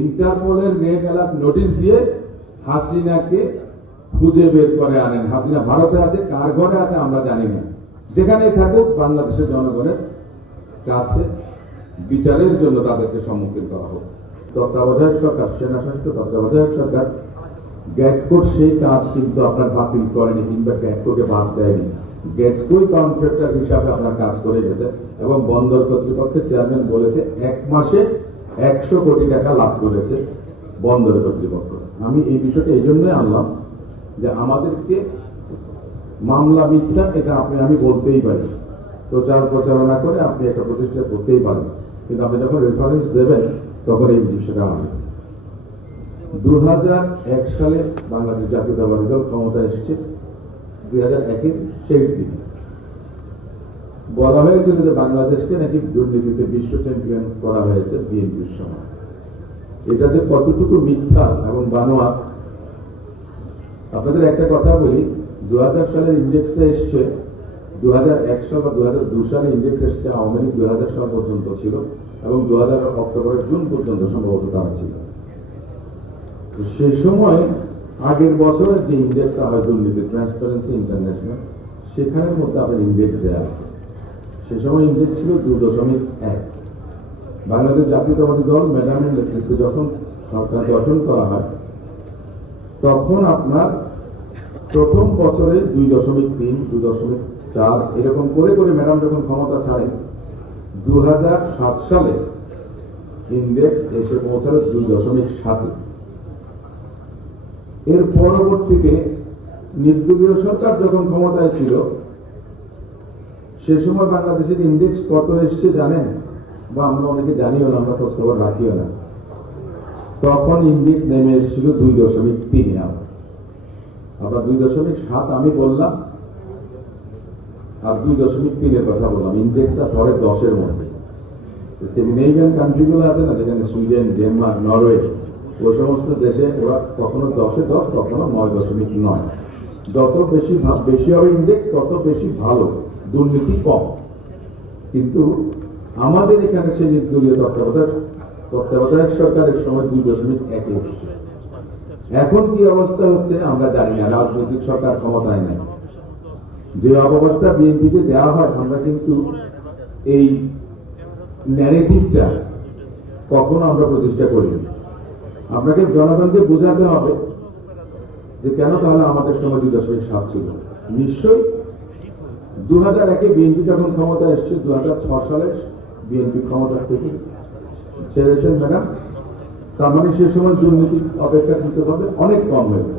ইন্টারপোলের red alert notice দিয়ে হাসিনাকে খুঁজে বের করে আনেন। হাসিনা ভারতে আছে, কার ঘরে আছে আমরা জানি না। যেখানেই থাকুক বাংলাদেশের জনগণের কাছে বিচারের জন্য তাদেরকে সম্মুখীন করা হোক। তত্ত্বাবধায়ক সরকার, সেনা শাসিত তত্ত্বাবধায়ক সরকার গ্যাটকোর সেই কাজ কিন্তু আপনার বাতিল করেনি কিংবা গ্যাটকোকে বাদ দেয়নি। গ্যাটকোই কন্ট্রাক্টর হিসাবে আপনার কাজ করে গেছে এবং বন্দর কর্তৃপক্ষের চেয়ারম্যান বলেছে 1 মাসে 100 কোটি টাকা লাভ করেছে বন্দর কর্তৃপক্ষ। আমি এই বিষয়টা এই জন্যই আনলাম যে আমাদেরকে মামলা মিথ্যা এটা আমি বলতেই পারি, প্রচারণা করে আপনি একটা প্রতিষ্ঠা করতেই পারেন, কিন্তু আপনি যখন রেফারেন্স দেবেন তখন এই বিষয়টা হবে। 2001 সালে বাংলাদেশ জাতীয়তাবাদী দল ক্ষমতা এসেছে 2001-এর শেষ দিকে। বলা হয়েছিল যে বাংলাদেশকে নাকি দুর্নীতিতে বিশ্ব চ্যাম্পিয়ন করা হয়েছে বিএনপির সময়। এটা যে কতটুকু মিথ্যা এবং বানোয়া, আপনাদের একটা কথা বলি, 2000 সালের ইন্ডেক্সটা এসছে 2001 সাল বা 2002 সালে ইন্ডেক্স এসছে, আওয়ামী লীগ 2000 সাল পর্যন্ত ছিল এবং 2000 অক্টোবরের জুন পর্যন্ত সম্ভবত তারা ছিল। সে সময় আগের বছরের যে ইন্ডেক্সটা হয় দুর্নীতি, ট্রান্সপারেন্সি ইন্টারন্যাশনাল, সেখানের মধ্যে আপনার ইন্ডেক্স দেওয়া আছে। সে সময় ইন্ডেক্স ছিল 2.1। বাংলাদেশ জাতীয়তাবাদী দল ম্যাডামের নেতৃত্বে যখন সরকার গঠন করা হয় তখন আপনার প্রথম বছরে 2.3, 2.4 এরকম করে করে ম্যাডাম যখন ক্ষমতা ছাড়েন 2007 সালে ইন্ডেক্স এসে পৌঁছালো 2.7। এর পরবর্তীতে নির্দলীয় সরকার যখন ক্ষমতায় ছিল সে সময় বাংলাদেশের ইন্ডেক্স কত এসছে জানেন? বা আমরা অনেকে জানিও না, আমরা খোঁজখবর রাখিও না। তখন ইন্ডেক্স নেমে এসেছিল 2.3। আমরা 2.7 আমি বললাম আর 2.3-এর কথা বললাম। ইন্ডেক্সটা পরে 10-এর মধ্যে। স্ক্যান্ডিনেভিয়ান কান্ট্রিগুলো আছে না, যেখানে সুইডেন, ডেনমার্ক, নরওয়ে, ওই সমস্ত দেশে ওরা কখনো 10-এ 10, কখনো 9.9। যত বেশি হবে ইন্ডেক্স তত বেশি ভালো, দুর্নীতি কম। কিন্তু আমাদের এখানে সেই নির্দলীয় তত্ত্বাবধায়ক সরকারের সময় 2.1 এসছে। এখন কি অবস্থা হচ্ছে আমরা জানি না, রাজনৈতিক সরকার ক্ষমতায় নেই। যে অবস্থাটা বিএনপিকে দেওয়া হয়, আমরা কিন্তু এই ন্যারেটিভটা কখনো আমরা প্রতিষ্ঠা করিনি। আপনাকে জনগণকে বোঝাতে হবে যে কেন তাহলে আমাদের সময় 2.7 ছিল। নিশ্চয়ই 2001-এ বিএনপি যখন ক্ষমতা এসছে, 2006 সালে বিএনপি ক্ষমতা থেকে ছেড়েছেন ম্যাডাম, তার মানে সে সময় দুর্নীতি অপেক্ষাকৃতভাবে অনেক কম হয়েছে।